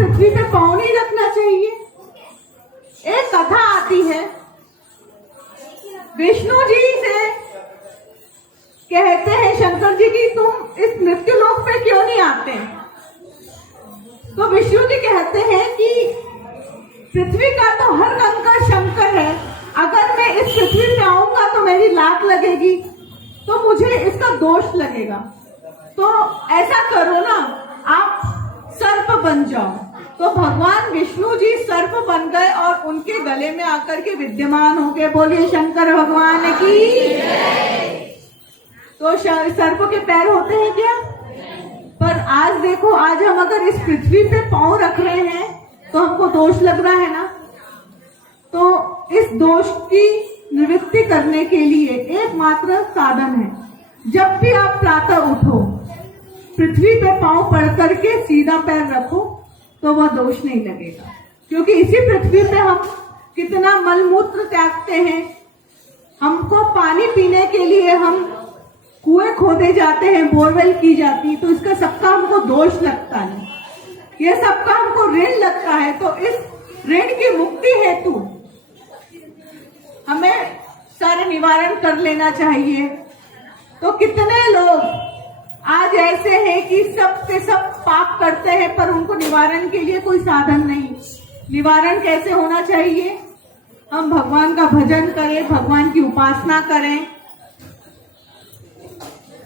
पृथ्वी पे पाँव नहीं रखना चाहिए। एक कथा आती है, विष्णु जी से कहते हैं शंकर जी की तुम इस मृत्यु लोक पे क्यों नहीं आते? तो विष्णु जी कहते हैं कि पृथ्वी का तो हर कंकड़ शंकर है, अगर मैं इस पृथ्वी पे आऊंगा तो मेरी लात लगेगी, तो मुझे इसका दोष लगेगा। तो ऐसा करो ना, आप सर्प बन जाओ। तो भगवान विष्णु जी सर्प बन गए और उनके गले में आकर के विद्यमान हो गए। बोलिए शंकर भगवान की। तो सर्प के पैर होते हैं क्या? पर आज देखो, आज हम अगर इस पृथ्वी पे पांव रख रहे हैं तो हमको दोष लग रहा है ना। तो इस दोष की निवृत्ति करने के लिए एकमात्र साधन है, जब भी आप प्रातः उठो पृथ्वी पे पांव पड़ करके सीधा पैर रखो तो वह दोष नहीं लगेगा। क्योंकि इसी पृथ्वी पे हम कितना मलमूत्र त्यागते हैं। हमको पानी पीने के लिए हम कुएं खोदे जाते हैं, बोरवेल की जाती, तो इसका सबका हमको दोष लगता है, ये सबका हमको ऋण लगता है। तो इस ऋण की मुक्ति हेतु हमें सारे निवारण कर लेना चाहिए। तो कितने लोग आज ऐसे हैं कि सब से सब पाप करते हैं, पर उनको निवारण के लिए कोई साधन नहीं। निवारण कैसे होना चाहिए? हम भगवान का भजन करें, भगवान की उपासना करें।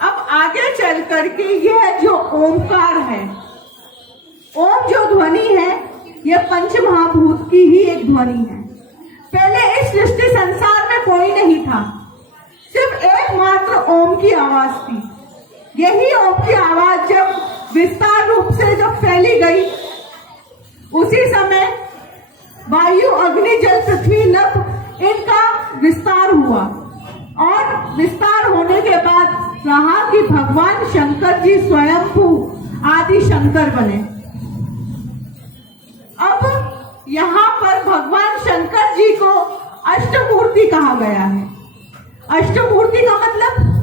अब आगे चल करके यह जो ओमकार है, ओम जो ध्वनि है, यह पंच महाभूत की ही एक ध्वनि है। पहले इस सृष्टि संसार में कोई नहीं था, सिर्फ एकमात्र ओम की आवाज थी। यही ओम की आवाज जब विस्तार रूप से जब फैली गई, उसी समय वायु, अग्नि, जल, पृथ्वी, नभ इनका विस्तार हुआ। और विस्तार होने के बाद रहा कि भगवान शंकर जी स्वयंभू आदि शंकर बने। अब यहाँ पर भगवान शंकर जी को अष्टमूर्ति कहा गया है। अष्टमूर्ति का मतलब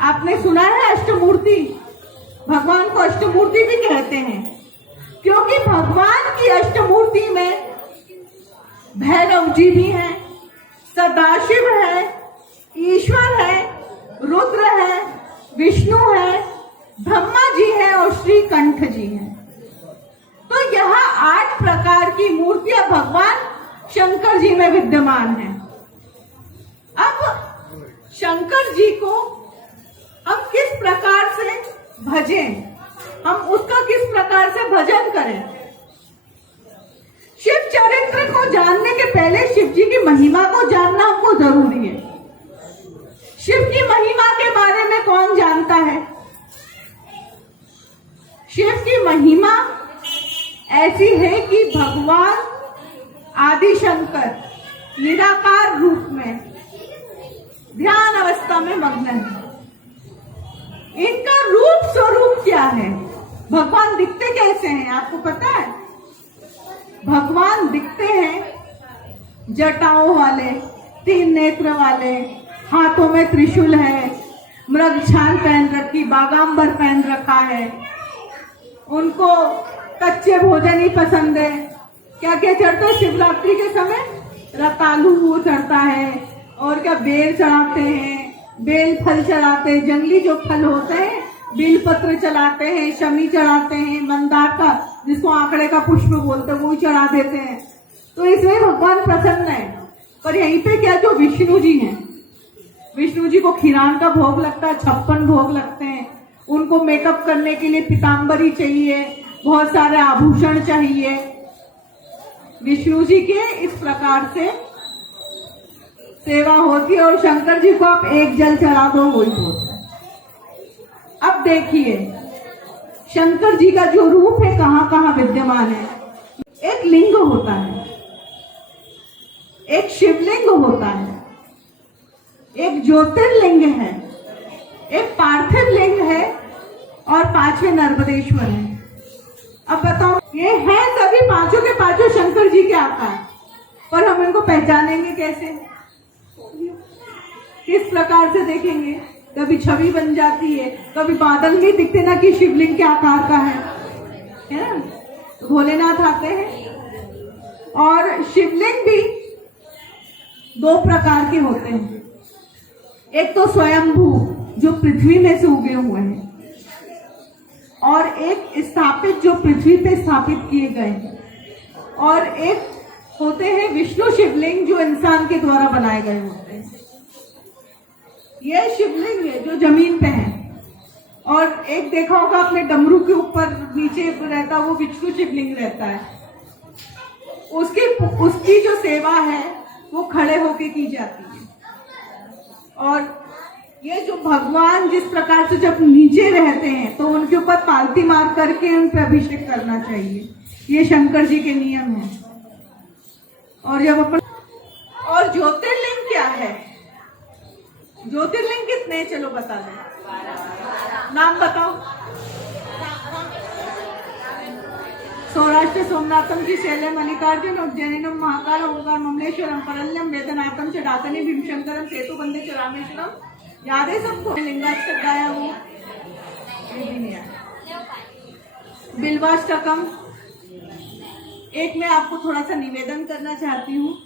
आपने सुना है, अष्टमूर्ति। भगवान को अष्टमूर्ति भी कहते हैं क्योंकि भगवान की अष्टमूर्ति में भैरव जी भी हैं, सदाशिव है, ईश्वर है, रुद्र है, विष्णु है, ब्रह्मा जी है और श्री कंठ जी हैं। तो यह 8 प्रकार की मूर्तियां भगवान शंकर जी में विद्यमान है। अब शंकर जी को हम किस प्रकार से भजें, हम उसका किस प्रकार से भजन करें? शिव चरित्र को जानने के पहले शिव जी की महिमा को जानना हमको जरूरी है। शिव की महिमा के बारे में कौन जानता है? शिव की महिमा ऐसी है कि भगवान आदि शंकर निराकार रूप में ध्यान अवस्था में मग्न है। इनका रूप स्वरूप क्या है? भगवान दिखते कैसे हैं आपको पता है? भगवान दिखते हैं जटाओं वाले, 3 नेत्र वाले, हाथों में त्रिशूल है, मृग छाल पहन रखी, बागांबर पहन रखा है। उनको कच्चे भोजन ही पसंद है। क्या क्या चढ़ता है शिवरात्रि के समय? रतालू चढ़ता है, और क्या बेल चढ़ाते हैं, बेल फल चढ़ाते हैं, जंगली जो फल होते हैं, बेल पत्र चढ़ाते हैं, शमी चढ़ाते हैं, मंदार का जिसको आंकड़े का पुष्प बोलते हैं वो चढ़ा देते हैं। तो इसमें भगवान प्रसन्न है। पर यहीं पे क्या, जो विष्णु जी हैं, विष्णु जी को खीरान का भोग लगता है, 56 भोग लगते हैं। उनको मेकअप करने के लिए पीताम्बरी चाहिए, बहुत सारे आभूषण चाहिए। विष्णु जी के इस प्रकार से सेवा होती है। और शंकर जी को आप एक जल चढ़ा दो वही होता है। अब देखिए शंकर जी का जो रूप है कहाँ कहाँ विद्यमान है। एक लिंग होता है, एक शिवलिंग होता है, एक ज्योतिर्लिंग है, एक पार्थिव लिंग है और 5वें नर्मदेश्वर है। अब बताओ, ये है सभी पांचों के पांचों शंकर जी के आकार, पर हम इनको पहचानेंगे कैसे? किस प्रकार से देखेंगे? कभी छवि बन जाती है, कभी बादल नहीं दिखते ना कि शिवलिंग के आकार का है ना। भोलेनाथ आते हैं। और शिवलिंग भी दो प्रकार के होते हैं, एक तो स्वयंभू जो पृथ्वी में से उगे हुए हैं, और एक स्थापित जो पृथ्वी पे स्थापित किए गए हैं, और एक होते हैं विष्णु शिवलिंग जो इंसान के द्वारा बनाए गए होते हैं। ये शिवलिंग है जो जमीन पे है, और एक देखा होगा आपने डमरू के ऊपर नीचे रहता, वो विष्णु शिवलिंग रहता है। उसकी जो सेवा है वो खड़े होके की जाती है। और ये जो भगवान जिस प्रकार से जब नीचे रहते हैं तो उनके ऊपर पालती मार करके उन पर अभिषेक करना चाहिए, ये शंकर जी के नियम है। और जब अपन और ज्योतिर्लिंग क्या है? ज्योतिर्लिंग कितने, चलो बता दो, नाम बताओ। सौराष्ट्र सोमनाथम की शैले मल्लिकार्जुन उज्जैनिनम महाकाल ओंकार ममलेश्वरम परल्यम वेदनाथम च डाकनी भीमशंकरम सेतु बंदे च रामेश्वरम। याद है सबको? लिंगाष्टक गाया वो बिल्वाष्टकम। एक मैं आपको थोड़ा सा निवेदन करना चाहती हूँ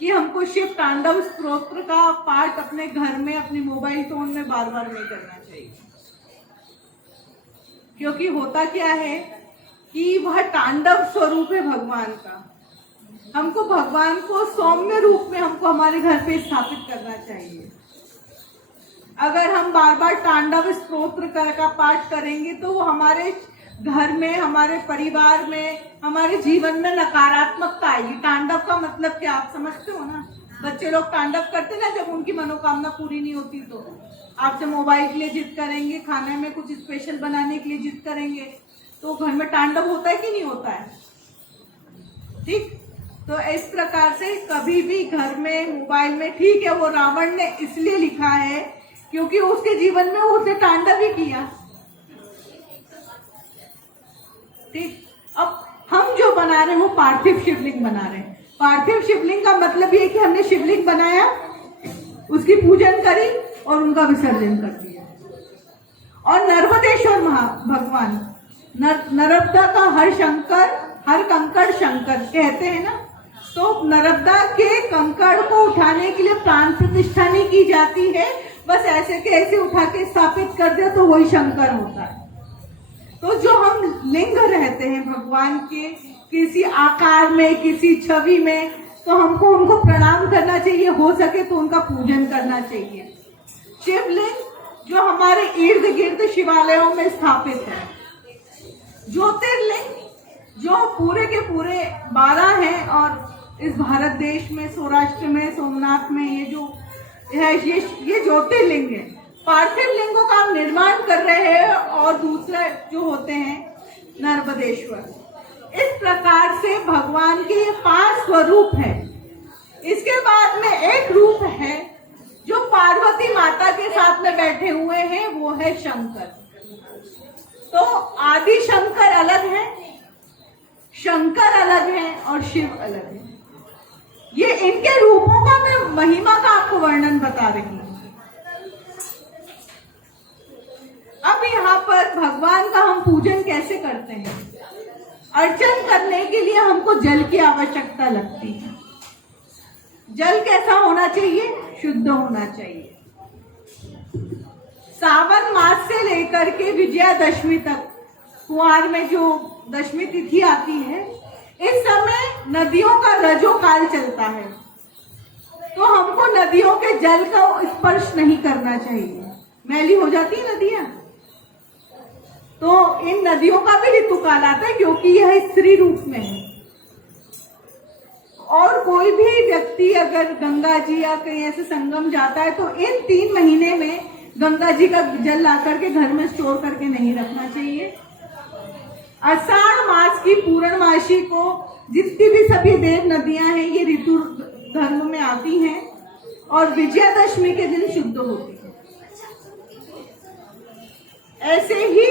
कि हमको शिव तांडव स्तोत्र का पाठ अपने घर में अपने मोबाइल फोन में बार बार नहीं करना चाहिए, क्योंकि होता क्या है कि वह तांडव स्वरूप है भगवान का। हमको भगवान को सौम्य रूप में हमको हमारे घर पे स्थापित करना चाहिए। अगर हम बार बार तांडव स्तोत्र का पाठ करेंगे तो वो हमारे घर में, हमारे परिवार में, हमारे जीवन में नकारात्मकता आएगी। तांडव का मतलब क्या आप समझते हो ना? बच्चे लोग तांडव करते ना जब उनकी मनोकामना पूरी नहीं होती, तो आपसे मोबाइल के लिए जिद करेंगे, खाने में कुछ स्पेशल बनाने के लिए जिद करेंगे, तो घर में तांडव होता है कि नहीं होता है? ठीक, तो इस प्रकार से कभी भी घर में, मोबाइल में, ठीक है वो रावण ने इसलिए लिखा है क्योंकि उसके जीवन में उसने तांडव ही किया। ठीक, अब हम जो बना रहे हैं वो पार्थिव शिवलिंग बना रहे हैं। पार्थिव शिवलिंग का मतलब ये कि हमने शिवलिंग बनाया, उसकी पूजन करी और उनका विसर्जन कर दिया। और नर्मदेश्वर भगवान, नर्मदा का हर शंकर, हर कंकड़ शंकर कहते हैं ना, तो नर्मदा के कंकड़ को उठाने के लिए प्राण प्रतिष्ठा नहीं की जाती है, बस ऐसे के ऐसे उठा के स्थापित कर दे तो वही शंकर होता है। तो जो हम लिंग रहते हैं भगवान के किसी आकार में, किसी छवि में, तो हमको उनको प्रणाम करना चाहिए, हो सके तो उनका पूजन करना चाहिए। शिवलिंग जो हमारे इर्द गिर्द शिवालयों में स्थापित है, ज्योतिर्लिंग जो पूरे के पूरे 12 हैं, और इस भारत देश में सौराष्ट्र में सोमनाथ में ये जो है ये ज्योतिर्लिंग है। पार्थिव लिंगों का हम निर्माण कर रहे हैं, और दूसरे जो होते हैं नर्मदेश्वर। इस प्रकार से भगवान के ये 5 स्वरूप है। इसके बाद में एक रूप है जो पार्वती माता के साथ में बैठे हुए हैं, वो है शंकर। तो आदि शंकर अलग है, शंकर अलग है और शिव अलग है। ये इनके रूपों का मैं महिमा का आपको वर्णन बता रही हूँ। अब यहाँ पर भगवान का हम पूजन कैसे करते हैं? अर्चन करने के लिए हमको जल की आवश्यकता लगती है। जल कैसा होना चाहिए? शुद्ध होना चाहिए। सावन मास से लेकर के विजयादशमी तक, कुआर में जो दशमी तिथि आती है, इस समय नदियों का रजो काल चलता है, तो हमको नदियों के जल का स्पर्श नहीं करना चाहिए, मैली हो जाती है नदियां। तो इन नदियों का भी ऋतुकाल आता है क्योंकि यह स्त्री रूप में है। और कोई भी व्यक्ति अगर गंगा जी या कहीं ऐसे संगम जाता है तो इन 3 महीने में गंगा जी का जल ला करके घर में स्टोर करके नहीं रखना चाहिए। आषाढ़ मास की पूर्णमासी को जितनी भी सभी देव नदियां हैं ये ऋतु धर्म में आती हैं, और विजयादशमी के दिन शुद्ध होती है। ऐसे ही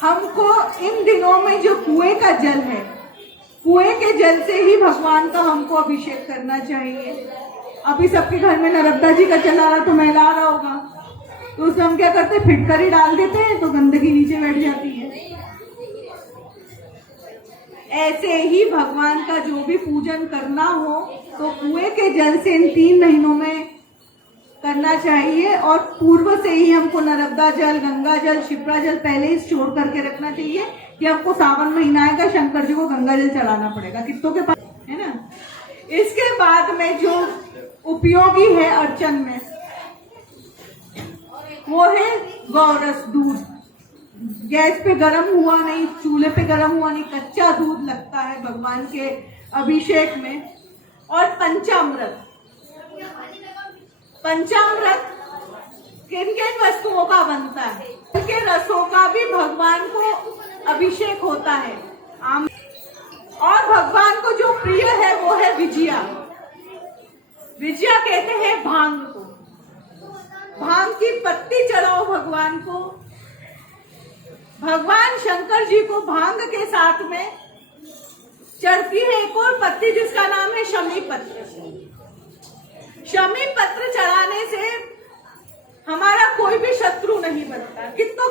हमको इन दिनों में जो कुएं का जल है, कुएं के जल से ही भगवान का हमको अभिषेक करना चाहिए। अभी सबके घर में नर्मदा जी का जल आ रहा तो मैला आ रहा होगा, तो उसमें हम क्या करते हैं, फिटकरी डाल देते हैं तो गंदगी नीचे बैठ जाती है। ऐसे ही भगवान का जो भी पूजन करना हो तो कुएं के जल से इन 3 महीनों में करना चाहिए, और पूर्व से ही हमको नर्मदा जल, गंगा जल, शिप्रा जल पहले ही स्टोर करके रखना चाहिए कि हमको सावन महीना आएगा, शंकर जी को गंगा जल चढ़ाना पड़ेगा, कितनों के पास है ना। इसके बाद में जो उपयोगी है अर्चन में वो है गौरस दूध। गैस पे गरम हुआ नहीं, चूल्हे पे गरम हुआ नहीं, कच्चा दूध लगता है भगवान के अभिषेक में। और पंचामृत, पंचामृत किन किन वस्तुओं का बनता है? इनके रसों का भी भगवान को अभिषेक होता है। और भगवान को जो प्रिय है वो है विजया। विजया कहते हैं भांग को। भांग की पत्ती चढ़ाओ भगवान को। भगवान शंकर जी को भांग के साथ में चढ़ती है एक और पत्ती जिसका नाम है शमी पत्र। शमी पत्र चढ़ाने से हमारा कोई भी शत्रु नहीं बनता। कितना